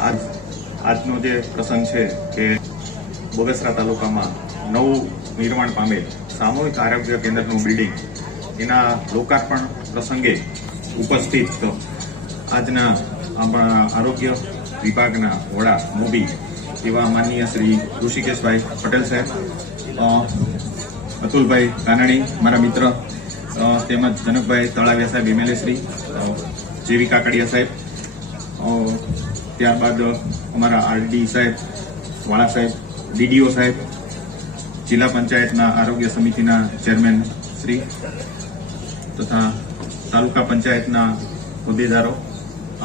આજનો જે પ્રસંગ છે કે બગસરા તાલુકામાં નવું નિર્માણ પામેલ સામૂહિક આરોગ્ય કેન્દ્રનું બિલ્ડિંગ એના લોકાર્પણ પ્રસંગે ઉપસ્થિત આજના આપણા આરોગ્ય વિભાગના વડા મોદી એવા માનનીય શ્રી ઋષિકેશભાઈ પટેલ સાહેબ, અતુલભાઈ કાનાણી મારા મિત્ર, તેમજ જનકભાઈ તળાવિયા સાહેબ એમએલએ શ્રી, જેવી કાકડિયા સાહેબ, ત્યારબાદ અમારા આરડી સાહેબ, વાળા સાહેબ, ડીડીઓ સાહેબ, જિલ્લા પંચાયતના આરોગ્ય સમિતિના ચેરમેન શ્રી તથા તાલુકા પંચાયતના હોદ્દેદારો,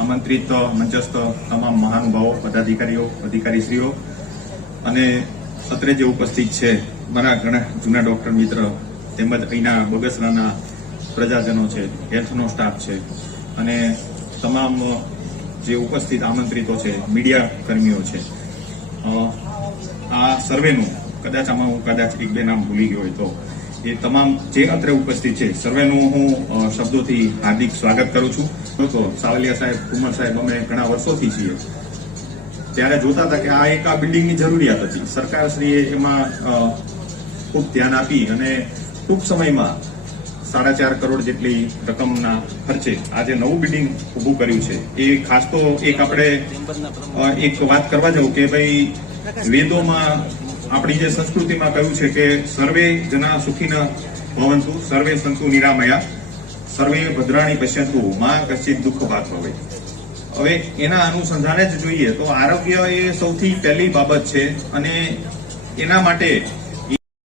આમંત્રિત મંચસ્થ તમામ મહાનુભાવો, પદાધિકારીઓ, અધિકારીશ્રીઓ અને અત્રે જે ઉપસ્થિત છે મારા ઘણા જૂના ડોક્ટર મિત્ર તેમજ અહીંના બગસરાના પ્રજાજનો છે, હેલ્થનો સ્ટાફ છે અને તમામ જે ઉપસ્થિત આમંત્રિતો છે, મીડિયા કર્મીઓ છે, આ સર્વેનું આમાં હું એક બે નામ ભૂલી ગયો હોય તો એ તમામ જે અત્રે ઉપસ્થિત છે સર્વેનું હું શબ્દોથી હાર્દિક સ્વાગત કરું છું. તો સાવલિયા સાહેબ, કુમાર સાહેબ, અમે ઘણા વર્ષોથી છીએ ત્યારે જોતા હતા કે આ બિલ્ડિંગની જરૂરિયાત હતી. સરકારશ્રીએ એમાં ખૂબ ધ્યાન આપી અને ટૂંક સમયમાં 4.5 કરોડ જેટલી રકમના ખર્ચે આજે નવું બિલ્ડિંગ ઊભું કર્યું છે. એ ખાસ તો આપણે એક વાત કરવા જવું કે ભાઈ વેદોમાં આપણી જે સંસ્કૃતિમાં કહ્યું છે કે સર્વે જના સુખીના ભવંતુ, સર્વે સંતુ નિરામયા, સર્વે ભદ્રાણી પશ્યંતુ માં કશ્ચિત દુઃખ ભાગ ભવે. હવે એના અનુસંધાને જ જોઈએ તો આરોગ્ય એ સૌથી પહેલી બાબત છે અને એના માટે